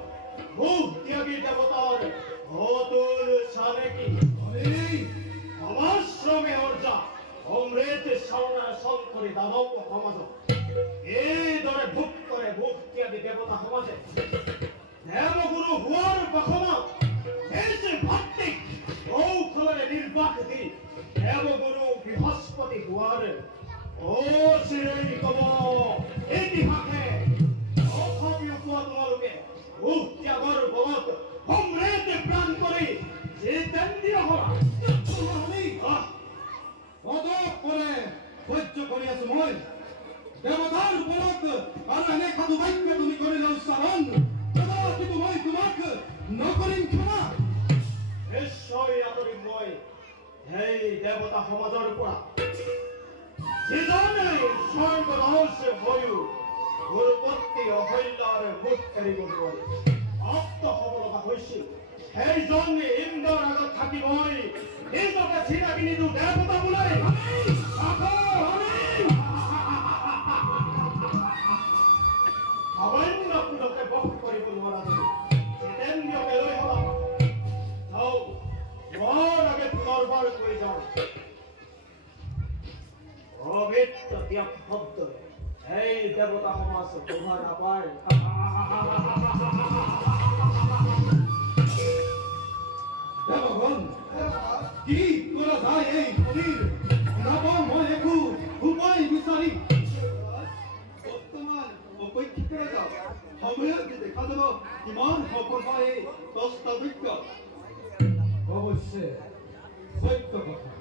মুখ ত্যাগী দেৱতাৰ অতুল চানেকি সমাশ্ৰমে অৰ্জা অমৃত চাওনা শংকৰী দানৱ সমাজক এইদৰে ভোগ কৰে মুখ ত্যাগী দেৱতা সমাজে দেৱগুৰু হোৱাৰ বাসনাত ভাতৃক কৌশলেৰে নিৰ্বাহ দি দেৱগুৰু বৃহস্পতি হোৱাৰ অচিৰেই কব ইতিহাসে অসমীয়া পোৱা তোমালোকে মুখ ত্যাগৰ বলত অমৃত প্ৰাণ কৰি জিতেন্দ্ৰিয় হোৱা পদপৰে সহ্য কৰি আছো মই দেৱতাৰ বলত আৰু এনে সাধু বাক্য তুমি কৰিলে উচ্চাৰণ কিন্তু মই তোমাৰ দেৱতা সমাজৰ পৰা যিজনে স্বৰ্গ ৰহস্য হৈও গুৰুপত্নী অহল্যাৰ মুখ এৰিব নোৱাৰে আপ্ত হ'ব লগা হৈছিল সেইজনে ইন্দ্ৰৰ আগত থাকি মই নিজকে চিনাকি নিদিওঁ দেৱতা বোলে সামান্য পুৰকে বস কৰিব নোৱাৰা যদি জিতেন্দ্ৰকে লৈ হলা যাওঁ মোৰ আগে পুনৰবাৰ কৈ যাওঁ অবিত্ৰ ত্যাগ শব্দ এই দেৱতা সমাজ শোভা নাপায় দেৱগণ কি কৰা যায় এই শৰীৰ নাপাওঁ মই একো উপায় বিচাৰি বৰ্তমান অপেক্ষা কৰি যাওঁ সময়ত দেখা যাব কিমান সফল হয় এই দস্তাবিজ্ঞ অৱশ্যে সত্য কথা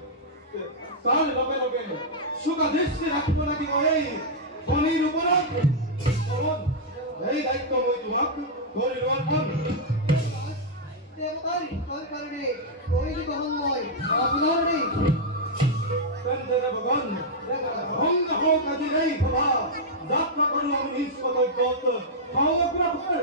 তাৰ লগে লগে চোকা দৃষ্টি ৰাখিব লাগিব এই শনিৰ ওপৰত এই দায়িত্ব মই তোমাক ধৰি লোৱাৰ মন দেৱতাৰ ইচ্ছাৰ কাৰণে কৰিলি গ্ৰহণ মই আপোনাৰ নেই তেন্তে দেৱগণ ভংগ হওক আজিৰ এই সভা যাত্ৰা কৰোঁ আমি নিজ কৰ্তব্যত সমগ্ৰ ভাৰ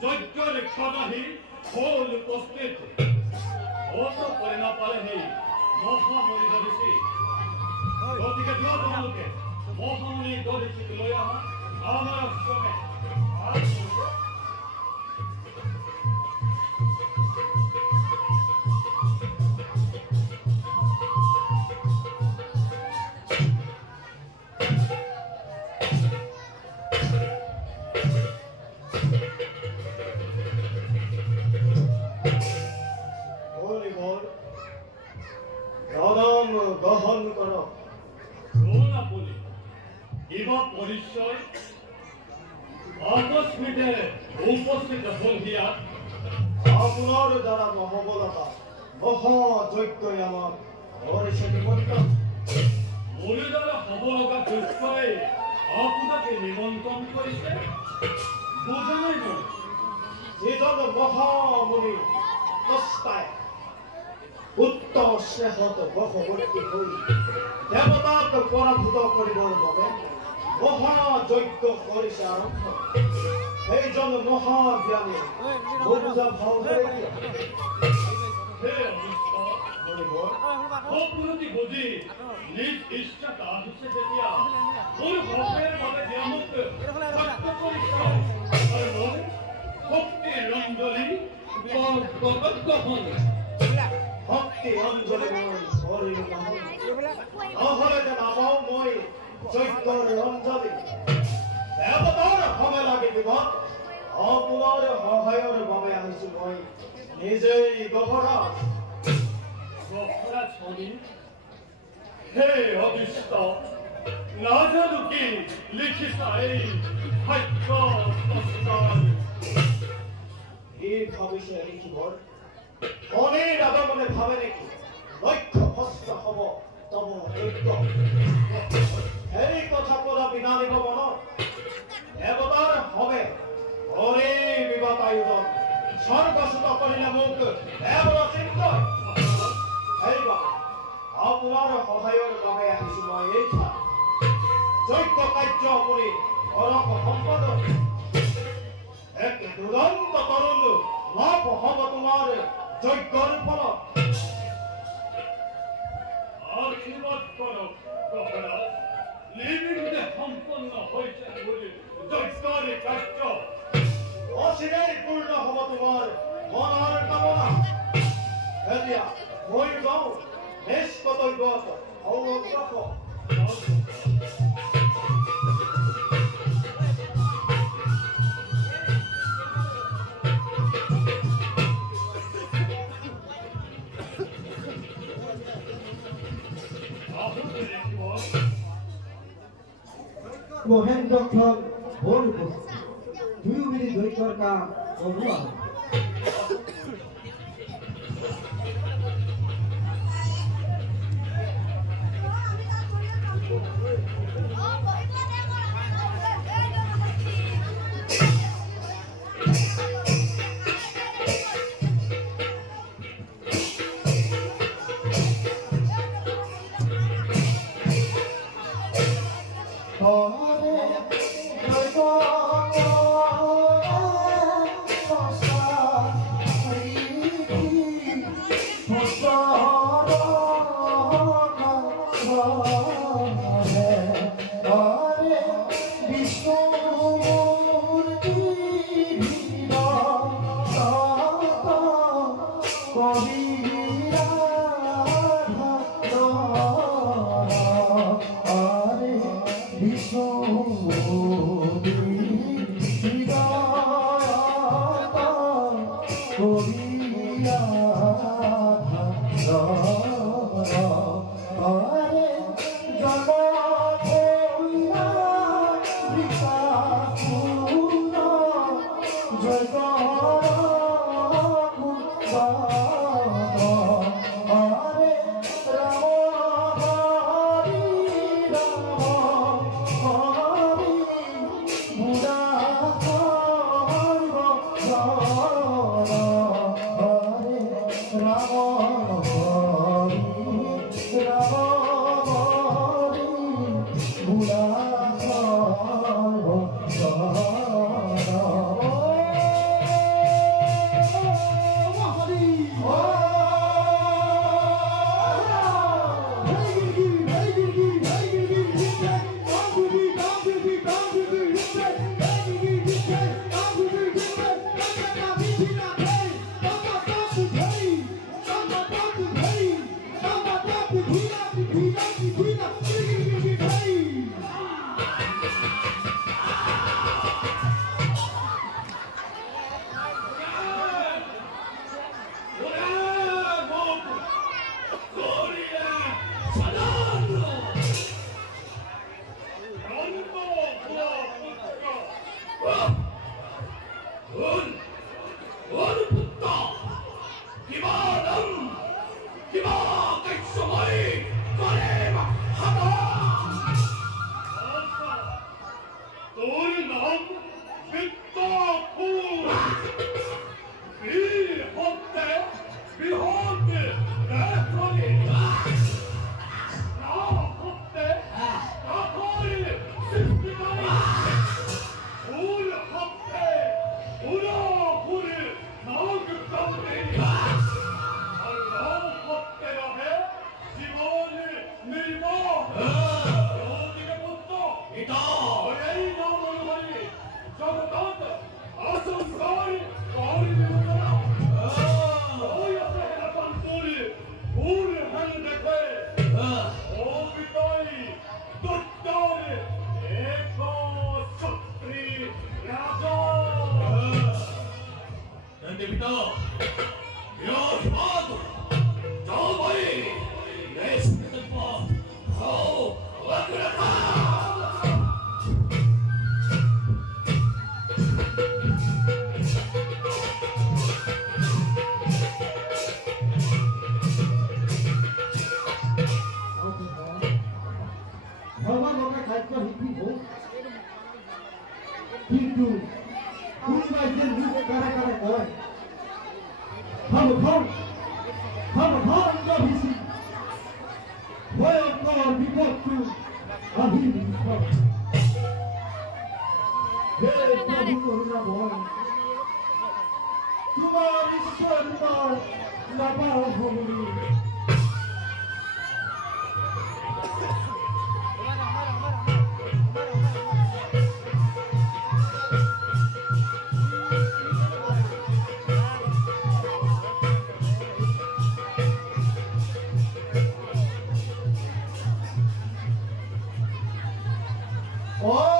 যজ্ঞৰ ক্ষণাহি হল উপস্থিত অত প্ৰেৰণা পালে সেই মহামণি দধিছি গতিকে যোৱা তোমালোকে মহামণি দধিছিক লৈ আহা আমাৰ আশ্ৰমে গ্ৰহণ কৰক ইবা পৰিচয় আকস্মিতে উপস্থিত হল হিয়াত আপোনাৰ দ্বাৰা নহব লগা মহাযজ্ঞই আমাক কৰিছে নিমন্ত্ৰণ মোৰ দ্বাৰা হব লগা যজ্ঞই আপোনাকে নিমন্ত্ৰণ কৰিছে বুজা নাই মই যিজন মহামুনি কষ্টাই উত্তম স্নেহত বশৱৰ্তী হৈ দেৱতাক পৰাভূত কৰিবৰ বাবে মহাযজ্ঞ কৰিছে আৰম্ভ সেইজন মহাজ্ঞানী বুজা ভাও ধৰে হে অপৰাধী বুজি নিজ ইচ্ছাত আহিছে যেতিয়া মোৰ ভক্তেৰ বাবে নিয়মক সত্য কৰিছে আৰু মই শক্তিৰ কৰ্তব্য হন ভক্তি অঞ্জলি হৰি নাম নহলে যেন আমাও মই যজ্ঞৰ অঞ্জলি দেৱতাৰ সময় লাগি দিব আপোনাৰ সহায়ৰ বাবে আহিছো মই নিজেই গহৰা ছবি হে অদৃষ্ট নাজানো কি লিখিছা এই ভাগ্য পুস্তক এই ভাবিছে লিখিবৰ মনেৰ আগমনে ভাবে নাকি লক্ষ্য ভ্ৰষ্ট হব তব যজ্ঞ এই কথা পদা বিনা দিব মন দেৱতাৰ হবে হৰি বিবাহ আয়োজন স্বৰ্গচ্যুত কৰিলে মোক দেৱৰ চিন্তই সেইবাবে আপোনাৰ সহায়ৰ বাবে আহিছো মই এই ঠাই যজ্ঞ কাৰ্য আপুনি কৰক সম্পাদন এক দুৰন্ত তৰুণ লাভ হব তোমাৰ যজ্ঞৰ ফলত আশীৰ্বাদ কৰক মহাৰাজ নিৰ্বিঘ্নে সম্পন্ন হৈছে বুলি যজ্ঞৰ কাৰ্য অচিৰেই পূৰ্ণ হব তোমাৰ মনৰ কামনা এতিয়া মই যাওঁ নিজ কৰ্তব্যত অৱগত মহেন্দ্ৰখন বৰ উপস্থিত দুয়ো মিলি যজ্ঞৰ কাম অভুৱা কিন্তু কোনোবাই যে মুখে কারে কারে কয় খাম ভিছি ভয়ঙ্কর বিপদটো আহি নিকট হে প্রভু করুণাময় তোমার ঈশ্বর নাপাও ভবনী ও